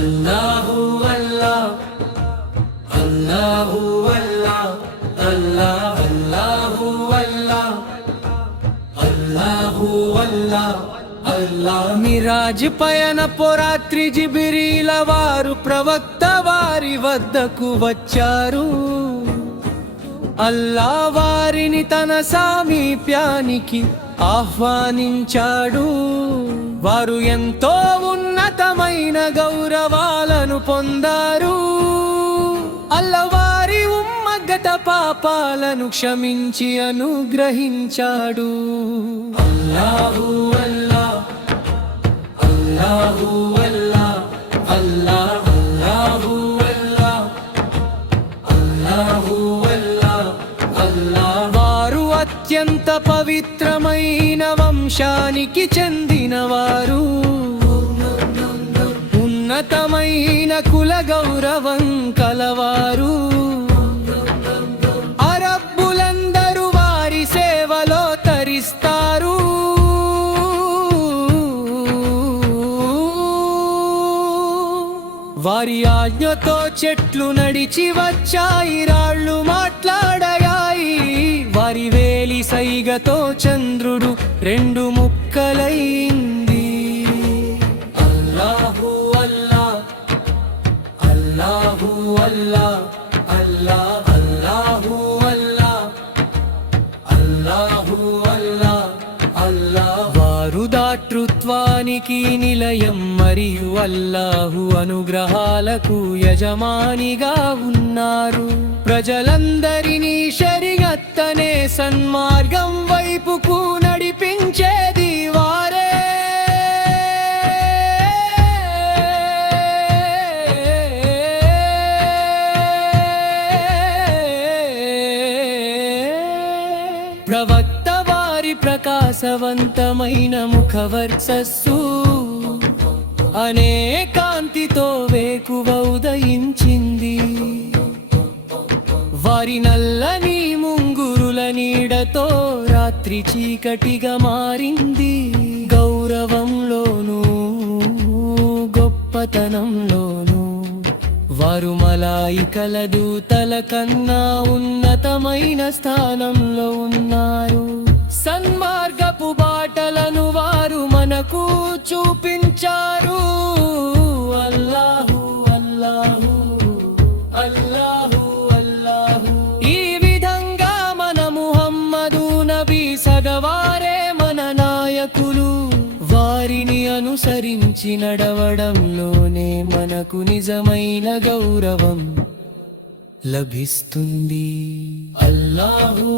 అల్లాహు అల్లాహ్ అల్లాహు అల్లాహ్ అల్లాహ్ అల్లాహు అల్లాహ్ అల్లాహు అల్లాహ్ అల్లాహ్ మిరాజ్ పయనపు రాత్రి జిబ్రీల వారు ప్రవక్త వారి వద్దకు వచ్చారు. అల్లా వారిని తన సామీప్యానికి ఆహ్వానించాడు. వారు ఎంతో ఉన్నతమైన గౌరవాలను పొందారు. అల్లా వారి ఉమ్మగత పాపాలను క్షమించి అనుగ్రహించాడు. అల్లాహు అల్లాహ్ అల్లాహు అల్లాహ్ అల్లాహ్ అల్లాహు అల్లాహ్ అల్లాహు అల్లాహ్ అల్లాహ్ వారు అత్యంత పవిత్రమైన వంశానికి చెందినవారు. ఉన్నతమైన కుల గౌరవం కలవారు. అరబ్బులందరూ వారి సేవలో తరిస్తారు. వారి ఆజ్ఞతో చెట్లు నడిచి వచ్చాయి, రాళ్ళు మాట్లాడాయి. వారి వేలి సైగతో చంద్రుడు రెండు ముక్కలైంది. అల్లాహు అల్లాహ్ అల్లాహు అల్లాహ్ అల్లాహ్ అల్లాహు అల్లాహ్ అల్లాహు అల్లాహ్ అల్లాహ్ వారు దాతృత్వానికి నిలయం మరియు అల్లాహు అనుగ్రహాలకు యజమానిగా ఉన్నారు. ప్రజలందరినీ షరియత్ అనే సన్మార్గం వైపుకు నడిపించేది వారే. ప్రవక్త వారి ప్రకాశవంతమైన ముఖవర్చస్సు అనే కాంతితో వేకువ ఉదయించింది. వారి నల్లని ముంగురుల నీడతో రాత్రి చీకటిగా మారింది. గౌరవంలోనూ గొప్పతనంలోనూ వారు మలాయికల దూతల కన్నా ఉన్నతమైన స్థానంలో ఉన్నారు. సన్మార్గపు బాటలను వారు మనకు చూపించారు. అల్లాహు అల్లాహు అల్లాహు అల్లాహు ఈ విధంగా మన ముహమ్మదు నబీ సగవారే మన నాయకులు. వారిని అనుసరించి నడవడంలోనే మనకు నిజమైన గౌరవం లభిస్తుంది. అల్లాహు